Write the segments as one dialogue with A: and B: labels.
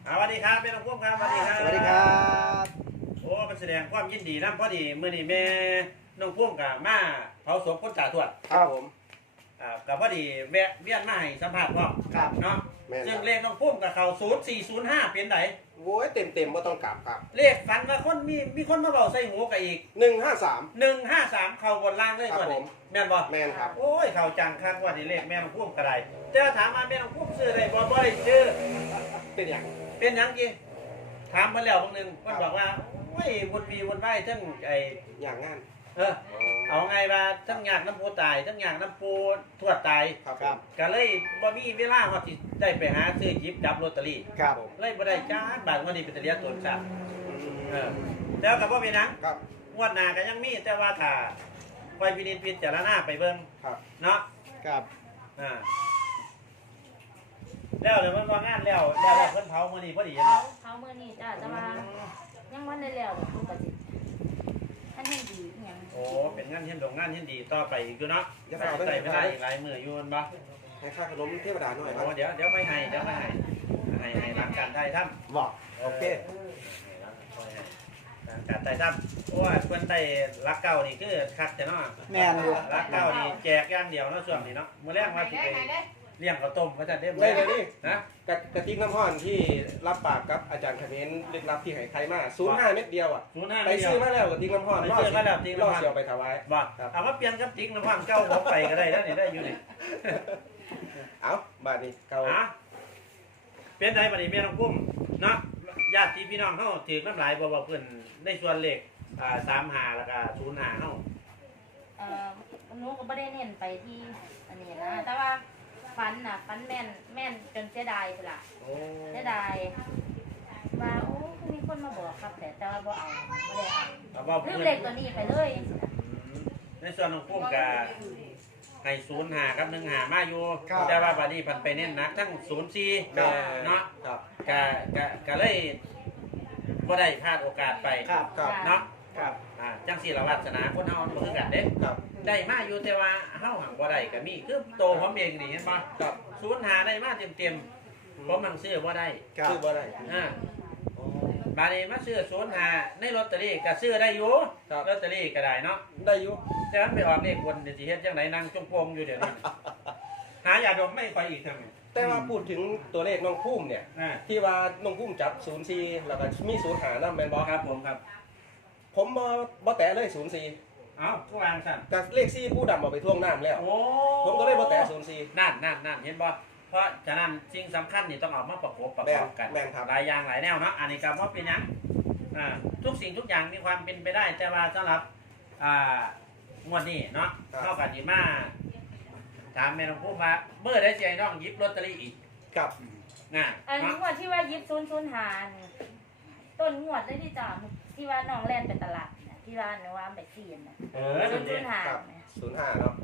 A: สวัสดีครับแม่น้องพุ่มครับสวัสดีครับ
B: สวัสดีครับ
A: โอ้เป็นแสดงความยินดีนะพอดีเมื่อนี้แม่น้องพุ่มกับมาเผาศพคนจ่าทวด
B: ครับผม
A: กับพอดีแวะเวียนมาให้สัมภาษณ์พ่อ
B: ครับ
A: เนาะ
B: แม่น
A: ซึ่งเลขน้องพุ่มกับเขา0405เป็นไหน
B: โว้ยเต็มว่าต้องกลับครับ
A: เลขฝันว่าคนมีคนมาเบาใส่หูกับอีก
B: 153
A: 153เข้าบนล่างเลย
B: ครับ
A: ตัว
B: ผ
A: นี้
B: ม
A: แม่นบ่
B: แม่นครับ
A: โอ้ยเข้าจังคักว่านี่เลขแม่น้องพุ่มกระไดแต่ว่าถามมาแม่น้องพุ่มซื้ออะไรบ่ได้ซื้อ
B: เป็นอย่าง
A: เป็นหยังกี่ถามมาแล้วบางนึงมันบอกว่าโอ้ยวนวีวนไหวทั้งไอ
B: อย่างงาน
A: เอาไงว่าทั้งอยากน้ำปูตายทั้งอยากน้ำปูทวดตาย
B: ครับ
A: ก็เลยบ่มีเวลาว่าที่ได้ไปหาซื้อหยิบจับลอตเตอรี่
B: ครับ
A: เลยบ่ได้จ้าบาทวันนี้เป็นตะเลียตัวสัตว์แล้วก็บ่มีหนัง
B: ครับ
A: งวดหน้าก็ยังมีแต่ว่าถ้าคอยพินิจพิจารณาไปเบิ่ง
B: ครับ
A: เนาะ
B: ครับ
A: แล้วเดี๋ยวมันว่างานแล้วเพิ่นเผามื้อนี้พอดี
C: เขาเมื่อนี้จ้าแต่ว่ายังวันได้แล้วคือปฏิท่านให้ดีอหย่าง
A: โอ้เป็นงานเฮ็ดงานเฮ็ดดีต่อไปอีกอยู่เนาะ
B: อย่าไปเอา
A: ใส่ไม่ได้อีกหลายมื้ออยู่มันบ่
B: ให้ค่าขนมเทวดาหน่อยครั
A: โอ้
B: บ
A: เดี๋ยวไม่ให้ให้หลังการไทยทำ
B: บอกโอเค
A: หลังการไทยทำโอ้ยเพิ่นได้รักเก่านี่คือคักแต่เนาะ
B: แม่นอยู่
A: รักเก่านี่แจกอย่างเดียวเนาะช่วงนี้เนาะมื้อแรกว่าสิไปเลี้ยงข้าวต้มก็จะได้
D: ได้เลยนี่
A: นะ
D: กระติกน้ำห้อนที่รับปากกับอาจารย์คเมนลึกลับที่ไหใครมา05 เม็ดเดียวอ่ะ
A: 05
D: ไปซื้อมาแล้วกระติกน้ำห้อน
A: ไปซื้อมาแล้วกระติกน้ำห้อน
D: รอเสียวไปถวาย
A: บ่เอามาเปลี่ยนกับติ๊กน้ำพังเก่าผมไปก็ได้แล้วนี่ได้อยู่นี่
D: เอาบาทนี้เขา
A: เป็นไดบัดนี้แม่น้องกุ้มเนาะญาติพี่น้องเฮาถือน้ำลายบ่เพิ่นในส่วนเลข35แล้วก็05เฮา
C: หนูก็ไม่ได้เน้นไปที่อันนี้นะแต่ว่าฟันแม่นจนเสียดายไปละ
A: โอ้
C: เสียดายว่าโอ้มีคนมาบอกครับแต่ว่าบ่เอาไม่ได้เอาลืมเลขตัวนี้ไปเลย
A: ในส่วนของกุ้มก็ให้05กับ15มาอยู่แต่ว่าบัดนี้เพิ่นไปเน้นหนักทั้ง04เนาะ
D: ครับ
A: ก็เลยบ่ได้พลาดโอกาสไป
B: ครับ
D: ครับ
A: เนาะ
B: ครับ
A: จังสี่ละวาสนาคนเฮาบ่คือกันเด้
D: ครับ
A: ได้มาอยู่แต่ว่าเฮาหังบ่ได้ก็มีคือโตผมเองนี่เห็นบ่
D: ครับ
A: 05ได้มาเต็มๆผมหังซื้อบ่ได้
B: ครับ
D: ซื้อบ่ได้
A: บาดนี้มาซื้อ05ในลอตเตอรี่ก็ซื้อได้อยู่
D: ครับ
A: ลอตเตอรี่ก็ได้เนาะ
D: ได้อยู่
A: แต่มันไปออกเลขคนเดี๋ยวสิเฮ็ดจังไดนั่งจงโปงอยู่เดี๋ยวนี้หายาดมไม่ค่อยอีกทำไม
D: แต่ว่าพูดถึงตัวเลขน้องพุ่มเนี่ย ที่ว่าน้องพุ่มจับ04แล้วก็มี05นำแม่นบ่
A: ครับผมครับ
D: ผมบ่แตะเลย04
A: เอ้าผู้วางสั่น
D: แต่เลข4ผู้ดำเอาไปท่วงน้ำแล้ว
A: โอ้
D: ผมก็เลยบ่แตะ04
A: นั่นเห็นบ่เพราะฉะนั้นสิ่งสำคัญนี่ต้องเอามาประกอบกัน
D: แม่นครับ
A: หลายอย่างหลายแนวเนาะอันนี้ก็ว่าเป็นหยังทุกสิ่งทุกอย่างมีความเป็นไปได้แต่ว่าสำหรับงวดนี้เนาะเท่ากับที่มาถามแม่น้องพุ่มว่าเมื่อได้ใจน้องหยิบลอตเตอรี่อีก
D: กับ
C: อันงวดที่ว่ายิบ00หาต้นงวดเลยที่จ่าที่ว่าน้องแล่นไปตลาดที่ว่าหนูว่าไปเสียน00หา
D: 05เนาะ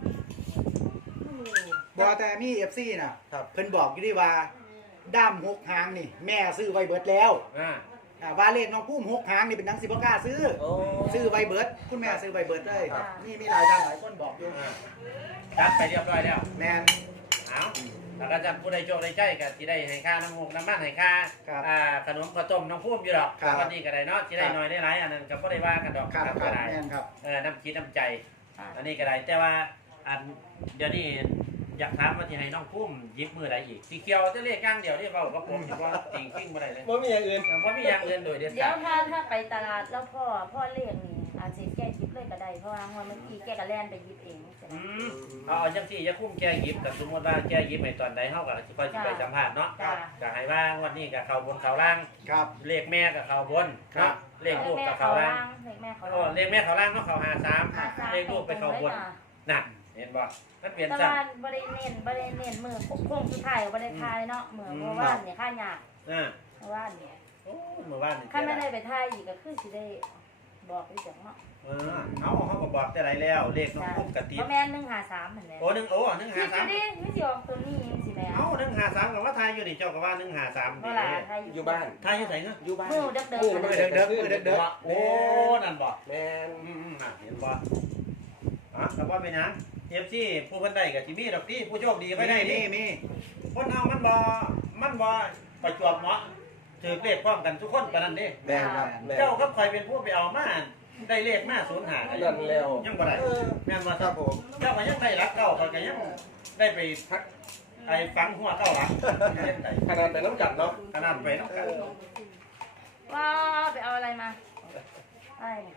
B: บอแต่มี FC น่ะ
D: ครับ
B: เพิ่นบอกอยู่ดีว่าด้าม6หางนี่ แม่ซื้อไว้เบิดแล้ว ว่าเลขน้องพุ่ม6หางนี่เป็นหนังสิบ่กล้าซื้อ
D: โอ้
B: ซื้อไว้เบิดคุณแม่ซื้อไว้เบิดเลย
D: ครับ
B: มีหลายท่านหลายคนบอกอยู่
A: จัดไปเรียบร้อยแล้ว
B: แม่น
A: เอาแล้วก็จะผู้ใดโชคได้ใจก็ที่ได้ให้ค่าน้ำมูกน้ำมันให้ค่า
B: ครับ
A: ขนมข้าวต้มน้องพุ่มอยู่ดอก
B: ครับ
A: วันนี้ก็ได้เนาะที่ได้น้อยได้หลายอันนั้นก็บ่ได้ว่ากันดอก
B: ครับ
A: ก็ได้
B: แม่นครับ
A: น้ำคิดน้ำใจอันนี้ก็ได้แต่ว่าอันเดี๋ยวนี้อยากถามว่าที่ให้น้องพุ่มยิบมือใดอีกสีเขียวจะเรียกก้างเดียวที่เว้ากับผมที่ว่าติ่งขิ้งบ่ได้เลย
D: บ่มีอย่างอื่น
A: เพราะมีอย่างอื่นโดยเด็ด
C: เดี๋ย
A: ขาว ด
C: ถ้าไปตลาดแล้วพ่อเลขนี่อาจจะแก้ยิบเลยก็ได้เพราะว่างวดเมื่อกี้แกก็แล่นไปยิบเองใช่ไหม
A: เอาจังซี่จะคุ้มแกหยิบกับสมมติว่าแกหยิบในตอนใดเฮาก็สิค่อยสิไปสัมภาษณ์เนาะ
C: จ้า
A: ก็ให้ว่างวันนี้ก็เข้าบนเข้าล่าง
B: ครับ
A: เลขแม่กับเข้าบน
B: ครับ
A: เนาะเลขลูกกับเข้าล่าง
C: เลขแม่เขา
A: โอ้เลขแม่เข้าล่างเนาะเข้า
C: ล่าง
A: 53เลขลูกไปเข้าบนน่ะเห็นบ่มันเปลี่ยน
C: แต่
A: ซั่น
C: ว่าบ่ได้เน้นมือโค้งสุดท้ายบ่ได้ทายเนาะมือเพราะว่าเนี่ยค่ายาก
A: อ่า
C: เพราะว่าเนี่ย
A: โอ้เมื่อวานนี่
C: ถ้าไม่ได้ไปทายอีกก็คือสิได้บอกอีกจังเนาะ
A: เขาก็บอกแต่ไรแล้วเลขน้องพุ่มกะติ
C: เพราะแม่น153เหมือนแหละ
A: โอ้
C: คิด
A: 153
C: ดิไม่สิออกตัวนี้สิแม่
A: เอ้า153ก็ว่าทายอยู่นี่เจ้าก็ว่า153
C: เวลาทาย
D: อยู่บ้าน
A: ทายอยู่ไสเนาะ
D: อยู่บ้าน
C: มือเด็ก
D: มือ
C: ๆ
D: เด็ก
A: โอ้นั่นบ่
D: แม่น
A: เห็นบ่ก็ว่าเป็นหยัง FC ผู้เพิ่นได้ก็สิมีดอกติผู้โชคดีไว้ได้
B: มี
A: นี่
B: มี
A: คนเฮามันบ่ประจวบเหมาะถือเลขพร้อมกันทุกคนปานนั้นเด้
D: แม่นครับแม่น
A: เจ้าก็คอยเป็นผู้ไปเอามาได้เลขมา05
D: นั่นแล้ว
A: ยังบ่ได้แม่นบ่
D: ค
A: ค
D: รั
A: รั
D: บบ ผม
A: เจ้าก็ยังได้รักเก่าก็ยังได้ไปพักไอ้ฟังหัวเก่าหลังยังไง
D: ขนาดเป็นน้ำจัดเนาะ
A: ขนาดไปนำกัน
C: ว้าไปเอาอะไรมาอะไรเนี่ย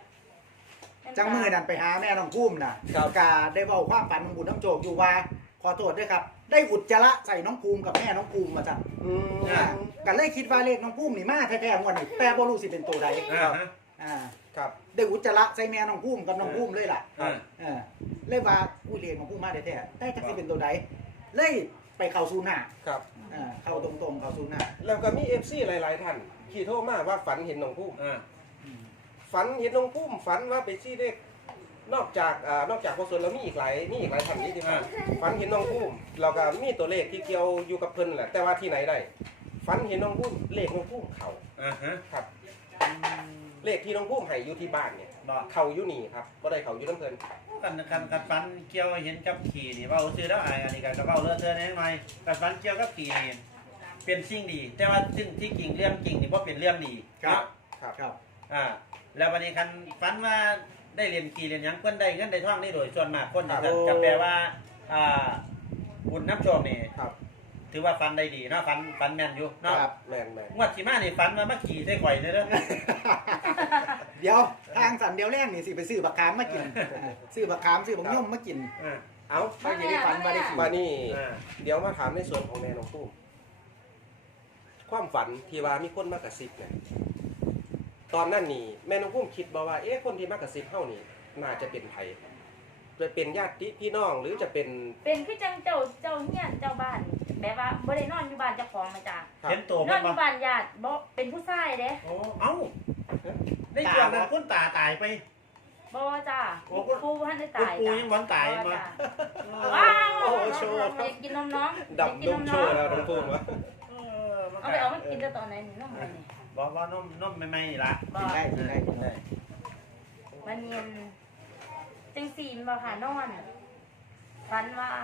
B: จังมือนั่นไปหาแม่น้องพุ่มน่ะกาได้เว้าความฝันของบุญน้ำโจกอยู่ว่าขอโทษด้วยครับ ได้อุจจาระใส่น้องภูมิกับแม่น้องภูมิมาจ้ะ กันเลยคิดว่าเลขน้องพุ่มนี่มาแท้ๆงวดนี้แต่บ่รู้สิเป็นตัวใด อ่า
D: ครับ
B: ได้อุจจาระใส่แม่น้องพุ่มกับน้องพุ่มเลยล่ะ
A: อ่า
B: เลยว่าอุ้ยเลขน้องพุ่มมาแท้ๆได้จักสิเป็นตัวใดเลยไปเข้าศูนย์ห้า
D: ครับ
B: เข้าตรงๆเข้าศูนย์ห้า
D: แล้วก็มี FC หลายๆท่านที่โทรมาว่าฝันเห็นน้องพุ่ม
A: อ่า
D: ฝันเห็นน้องพุ่มฝันว่าไปซี่เลขนอกจากพวกส่วนแล้วมีอีกหลายท่านนี่ที่ฝันเห็นน้องพุ่มเราก็มีตัวเลขที่เกี่ยวอยู่กับเพิ่นแหละแต่ว่าที่ไหนได้ฝันเห็นน้องพุ่มเลขน้องพุ่มเขา
A: อ่าฮะ
D: ครับ เลขที่น้องพุ่มให้อยู่ที่บ้านเนี่ย
A: บ่
D: เขาอยู่นี่ครับบ่ได้เขาอยู่น้ำเพิ่น
A: กันฟันเกี่ยวเห็นกับขี่นี่เว้าซื่อแล้วอันนี้ก็เว้าเลื่อนเทื่อนิดหน่อยกันฟันเกี่ยวกับขี่นี่เป็นสิ่งดี แต่ว่าซึ่งที่จริงเรื่องจริงนี่บ่เป็นเรื่องดี
D: ครับ
A: แล้ววันนี้คันฟันว่าได้เรียนขี่เรียนหยังเพิ่นได้เงินได้ทองนี่โดยส่วนมากคนนี่ก็แปลว่าบุญน้ำโชคนี่
D: ครับ
A: ถือว่าฟันได้ดีเนาะฟันแม่นอยู่เนาะ
D: แม่น
A: งวดสิมานี่ฟันว่ามาขี่ใส่ข่อยเด้อ
B: เดี๋ยวทางสันเดียวแรกนี่สิไปซื้อบักขามมากินซื้อบักขามซื้อบักย่อมมากิน
D: เอา
B: ไปกินได้ฝันมาได้ขี่
D: มานี่เดี๋ยวมาถามในส่วนของแม่น้องพุ่มความฝันที่ว่ามีคนมากระซิบเนี่ยตอนนั้นนี่แม่น้องพุ่มคิดบ่ว่าคนที่มากระซิบเฮานี่น่าจะเป็นไผจะเป็นญาติพี่น้องหรือจะเป็น
C: เป็นคือจังเจ้าเฮียนเจ้าบ้านแบบว่าบ่ได้นอนอยู่บ้านเจ้าของมาจ้ะ
A: เห็นตัวน
C: อ
A: เพิ่
C: น
A: น
C: อ
A: บ่
C: ยู่บ้านญาติบ่เป็นผู้ชายเด้
A: โอ้เอ้าในช่วงนั้นคนตายไป
C: บ่จ้ะ
A: โอ้
C: ปูท่านได้
A: คุณ
C: ตาย
A: ปู
C: จ้ะ
A: ยังบ่ตายมา
C: ว้าว
D: โอ้โชว์
C: อยากกินนมน้อง
D: ดับนมโชว์แล้วน้องพุ่มวะ
C: เอาไปเอามากินแต่ตอนไหนนี่นมอะไรนี่
A: บอกว่านมใหม่ๆนี่ล่ะ
C: บ่
B: กินได้กินได้
C: มันเย็นจังซีนบ่ค่ะนอนฝันว่า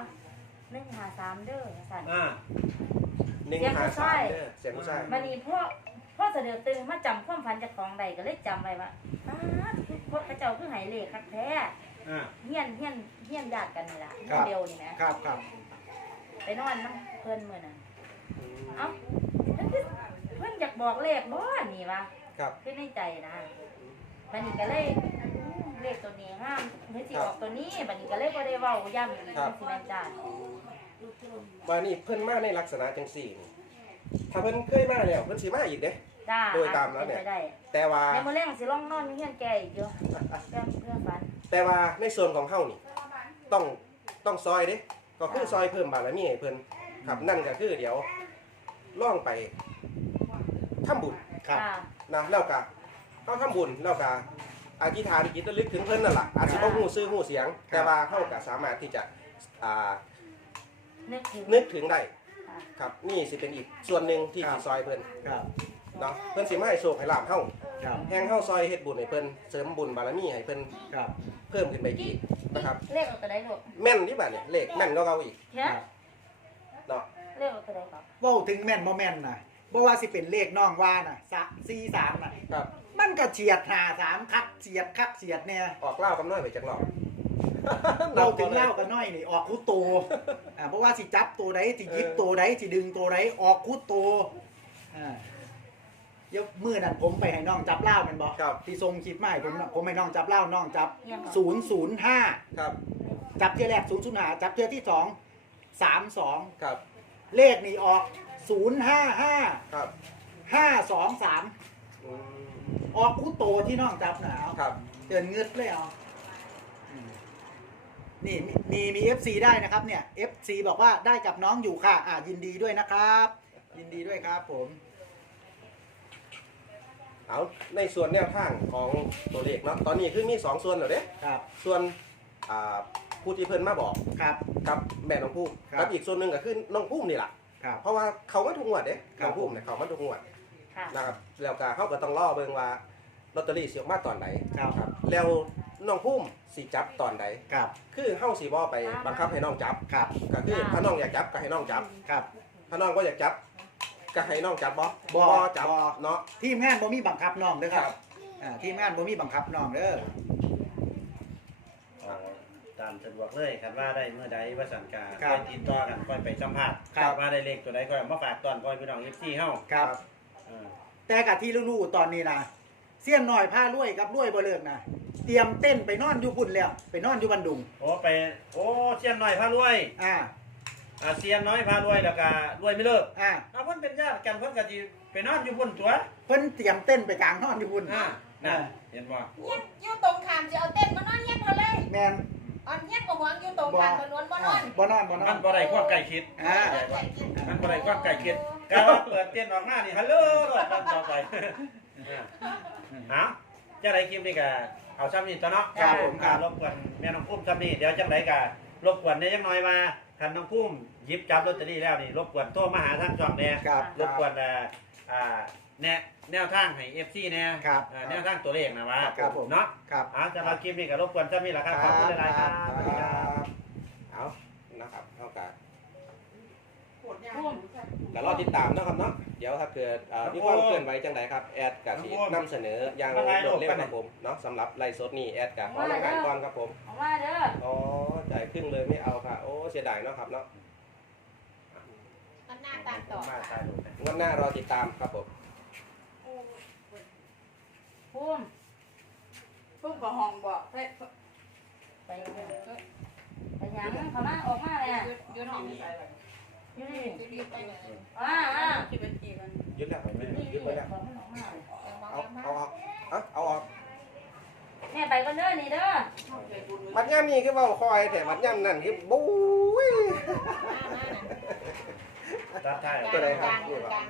C: 153เด้อสั่น
D: 153เด้อเสียงผู้ชาย
C: บัดนี้พ่อเสนอตึงมาจำความฝันเจากของใดก็เลยจำไว้ว่าพวกพระเจ้าคือไหเลขคักแท้เฮียนญาติกันนี่ล่ะเฮียนเดียวนี่นะครับ ไปนอนน้ำเพิ่นมื้อนั้นเอ้าเพิ่นอยากบอกเลขบ่นี่วะ
D: ครับ
C: คือในใจนะบัดนี้ก็เลยเลขตัวนี้งามเฮ็ดสิออกตัวนี้บัดนี้ก็เลยบ่ได้เว้าย้ำอีกจังซี่แม่นจ้า
D: ว่านี่เพิ่นมาในลักษณะจังซี่นี่ถ้าเพิ่นเคยมาแล้วเพิ่นสิมาอีกเด้
C: จ้า
D: โดยตามแล้วเนี่ย
C: ป็ไปได้
D: แต่ว่า
C: ในมื้อแรงสิลองนอนอยู่เฮียนแกอีกอยู่เพื่อฝัน
D: แต่ว่าในส่วนของเฮานี่ต้องซอยเด้ก็คือซอยเพิ่มบารมีให้เพิ่นครับนั่นก็คือเดี๋ยวล่องไปทำบุญ
B: ครับ
C: ค่ะ
D: นะแล้วก็เฮาทำบุญแล้วก็อธิษฐานจิตระลึกถึงเพิ่นนั่นล่ะอาจสิบ่ฮู้ชื่อฮู้เสียง แต่ว่าเฮาก็สามารถที่จะอ่า นึกถึงได้ครับนี่สิเป็นอีกส่วนหนึ่งที่สิซอยเพิ่น
B: ครับ
D: เนาะเพิ่นสิมาให้โชคให้ลาภเฮา
B: ครับ
D: แห่งเฮาซอยเฮ็ดบุญให้เพิ่นเสริมบุญบารมีให้เพิ่น
B: ครับ
D: เพิ่มขึ้นไปอีกนะครับ
C: เลขออกตัวใดลูก
D: แม่นที่บัดเนี่ยเลขแม่นก็เอาอีก
C: เฮ้ย
D: เนาะ
C: เลขออกตัวใดครับ
B: เว้าถึงแม่นบ่แม่นน่ะบ่ว่าสิเป็นเลขน้องว่าน่ะ43น่ะ
D: ครับ
B: มันก็เฉียด53คักเฉียดเนี่ย
D: ออกเล่ากับน้อยไปจักรอบ
B: เราถึงเล่ากันน้อยนี่ออกคู่โตเพราะว่าสิจับตัวใดสิหยิบตัวใดสิดึงตัวใดออกคู่โตเดี๋ยวมื้อนั้นผมไปให้น้องจับเล่าแม่นบ่
D: ครับ
B: ที่ส่งคลิปมาให้ผมให้น้องจับเล่าน้องจับ
C: เอียงก่อน
B: 005
D: ครับ
B: จับเทื่อแรก005จับเทื่อที่2 32
D: ครับ
B: เลขนี่ออก055
D: ครับ
B: 523
D: อืม
B: ออกคู่โตที่น้องจับน่ะเอา
D: ครับ
B: เตือนเงืดเลยเอานี่มี FC ได้นะครับเนี่ย FC บอกว่าได้กับน้องอยู่ค่ะยินดีด้วยนะครับ ยินดีด้วยครับผม
D: เอาในส่วนแนวทางของตัวเลขเนาะตอนนี้คือมี2ส่วนแล้วเด้
B: ครับ
D: ส่วนผู้ที่เพิ่นมาบอก
B: ครับ
D: กับแม่น้องพุ่ม
B: ครับ
D: กับอีกส่วนหนึงก็คือน้องพุ่มนี่ล่ะ
B: ครับ
D: เพราะว่าเขามาทุกงวดเด้
B: ครั
D: น้
B: บ
D: องพุ่มเนี่ยเขามาทุกงวด
C: ค่ะ
D: นะครับแล้วก็เขาก็ต้องรอเบิ่งว่าลอตเตอรี่สิออกมาตอนไหน
B: ครับ
D: แล้วน้องพุ่มสิจับตอนไหน
B: ครับ
D: คือเฮาสิบ่ไปบังคับให้น้องจับ
B: ครับ
D: ก็คือถ้าน้องอยากจับก็ให้น้องจับ
B: ครับ
D: ถ้าน้องบ่อยากจับก็จะให้น้องจับบ่
B: บ่
D: จับ
B: บ่
D: เนาะ
B: ทีมงานบ่มีบังคับน้องเด้อครับ
D: ครับ
B: ทีมงานบ่มีบังคับน้องเด้อ
A: เอาตามสะดวกเลยคันว่าได้เมื่อใดว่าสังกา
B: ครับ
A: ค่อยติดต่อกันค่อยไปสัมภาษณ์
B: ครับ
A: ว่าได้เลขตัวใดค่อยเอามาฝากตอนค่อยพี่น้อง FC เฮา
B: ครับ
A: เออ
B: แต่กะที่รู้ๆตอนนี้นะเสี้ยนหน่อยผ้ารวยกับรวยบ่เลิกนะเตรียมเต้นไปนอนอยู่พุ่นแล้วไปนอนอยู่บันดุง
A: โอ้ไปโอ้เซียนน้อยพารวย
B: อ่า
A: เซียนน้อยพารวยแล้วก็รวยไม่เลิก
B: อ่า
A: เอาเพิ่นเป็นญาติกันเพิ่นก็สิไปนอนอยู่พุ่นตัว
B: เพิ่นเตรียมเต้นไปกลางนอนอยู่พุ่น
A: น่ะเห็นบ่
E: เฮียนอยู่ตรงขามจะเอาเต้นมานอนเฮียนเขาเลย
B: แม่น
E: อ่อนเฮียนบ่หวงอยู่ตรงขามถนนบ่นอน
B: บ่นอนบ่นอ
A: มัน นบ่ได้ความใกล้ชิด
B: อ่า
A: มันบ่ได้ความใกล้ชิดกะว่าเปิดเต้นออกหน้านี่ฮัลโหลรถมันต่อไปเอาจังไดคลิปนี้ก็เอาซ้ำนี่ตัวเนาะ
B: ครับผมครับ
A: รบกวนแม่น้องพุ่มซ้ำนี่เดี๋ยวจังไดก็รบกวนได้จังน้อยมาคันน้องพุ่มหยิบจับลอตเตอรี่แล้วนี่รบกวนโทรมาหาทางช่องแน่
B: ครับ
A: รบกวนแนวทางให้ FC แน่
B: ครับ
A: แนวทางตัวเลขนะว่า
B: ครับผม
A: เนาะ
B: ครับ
A: จะมาคลิปนี้ก็รบกวนซ้ำนี่แหละครับขอบคุณหลายๆครับสวัสดีครับ
D: เอานะครับเท่ากับ
C: พุ่ม
D: ก็รอติดตามนะครับเนาะเดี๋ยวถ้าเกิดมีความเคลื่อนไหวจังไดครับแอดกับที่นำเสนออย่างรวดเร็วครับผมเนาะสำหรับไลฟ์สดนี่แอดกับขอรายงานก่อนครับผม
C: ออกมาเด้อ
D: อ๋อจ่ายครึ่งเลยไม่เอาค่ะ โอ้เสียดายเนาะครับเนาะ
E: มันหน้าตามต่อ
A: มาตายดูนะ
D: งวดหน้ารอติดตามครับผม
C: พุ่ม
E: พุ่มกับห้องบอกเฮ้ย
C: ไปไปหยังเขามาออกมาเลยอ่ะ
E: ยืนห้องนี่
C: อยู่นี่
E: ยืนไปเลย
C: คิดเป็นกี่มัน
D: ยึดแล้ว
A: ไปแม่
C: นี่
D: ยึดไปแล้ว
C: บอกมันออกมาเลย
D: เอาออก
C: แม่ไปก่อนเด้อนี่เด้อ
D: มัดย่ำนี่คือเว่าคอยแต่มัดย่ำนั่นคือบู๊ย
A: ตัดท้าย
D: ตัวใดครับ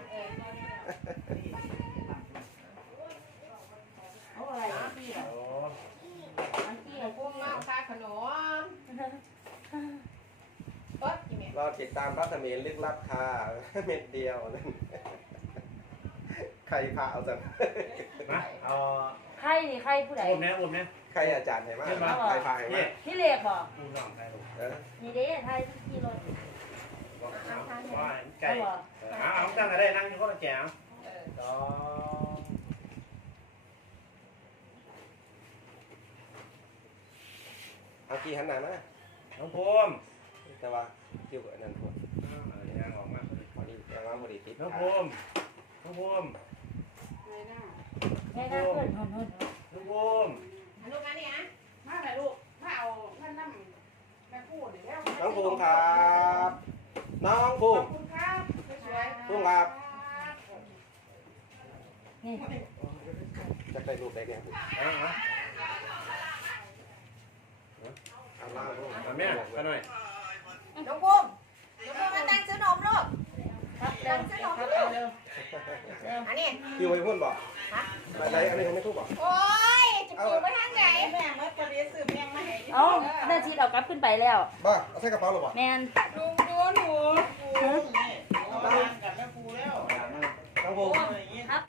C: เอาอะไรพี่เหรอ
A: โอ้
C: มันกี้
E: พุ่มเมาค่าขนมป๊ดยี่แม่
D: รอติดตามพระเสมีลึกลับค่ะเม็ดเดียวนั่นใครพาเอาจัง
A: นะเอา
C: ใครนี่ใครผู้ใด
A: อุ้มเนี่ยอุ้มเนี่ย
D: ใครอาจารย์ไหนมาใครพาให้มา
C: พี่เล็กบอก
A: อุ้มน้องใครลูก
C: นี่เด้ไทยที่รถ
A: บอกว่าไก่เอาตั้งอะไรนั่งอยู่ก็แจ๋วต่อ
D: เอากี่หันหน้ามา
A: น้องภูมิ
D: แต่ว่าคิวกับนั่นพวก
A: ยังออกมา
D: พอดียังว่าพอดีติด
A: น้องภูมิน้องภูมิ
C: แม่น่าเพื่อนหุ่น
A: น้องภูมิ
E: ลูกมาเนี่ย
F: มาแม่ลูกมาเอาเงินน้ำแม่พูดเดี๋ยว
D: น้องภูมิครับน้องภู
F: ขอ
D: มิ
F: บคุณครับสวยๆ
D: ภูมิครับ
C: นี่
D: จะได้รูปได้ไงภูมิ เอาล่าลูก
A: เอาแม่กันหน่อย
E: น้องพุ่มน้องพุ่มมาตั้งซื้อนมลูก
C: ครับเร็วครับเร็วเร็ว
E: อันนี้
D: คิวไอ้พุ่นบอกอะไรอันนี้เขาไม่พูดบอก
E: โอ้ยจะปิวไปทางไหน
F: แม่เมื่อปรีสืบแม่มาให้
C: เอาหน้าที่เรากลับขึ้นไปแล้ว
D: บ้าเอาใส่กระเป๋าหรอบอก
C: แมน
E: ลุงดูหนู
F: ปูนี่เอาวางกับแม่ปูแล้ว
D: น้องภูมิ
F: โอ้ย